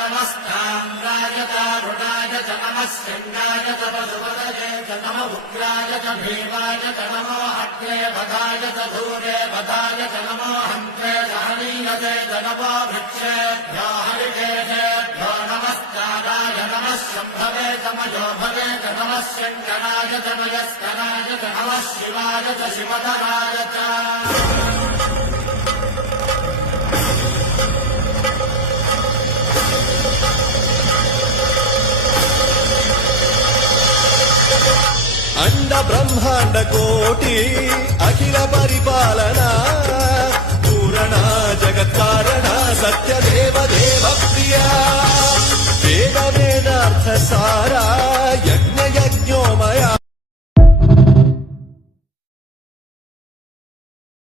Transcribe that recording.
नमस्ताम्राय तारुणाय च नमः शृङ्गाय च पशुपतये च नम उग्राय च भीमाय च नमो अग्ने वधाय च धूरे वधाय च नमो हन्त्रे सहनीयते च नमो वृक्षेभ्यो हरिकेशेभ्यो नमस्काराय नमः शम्भवे च मयोभवे च नमः शङ्कराय च मयस्कराय च नमः शिवाय च शिवधराय च अंड ब्रह्मांड कोटि अखिल परिपालना पूरणा जगत्कारणा सत्य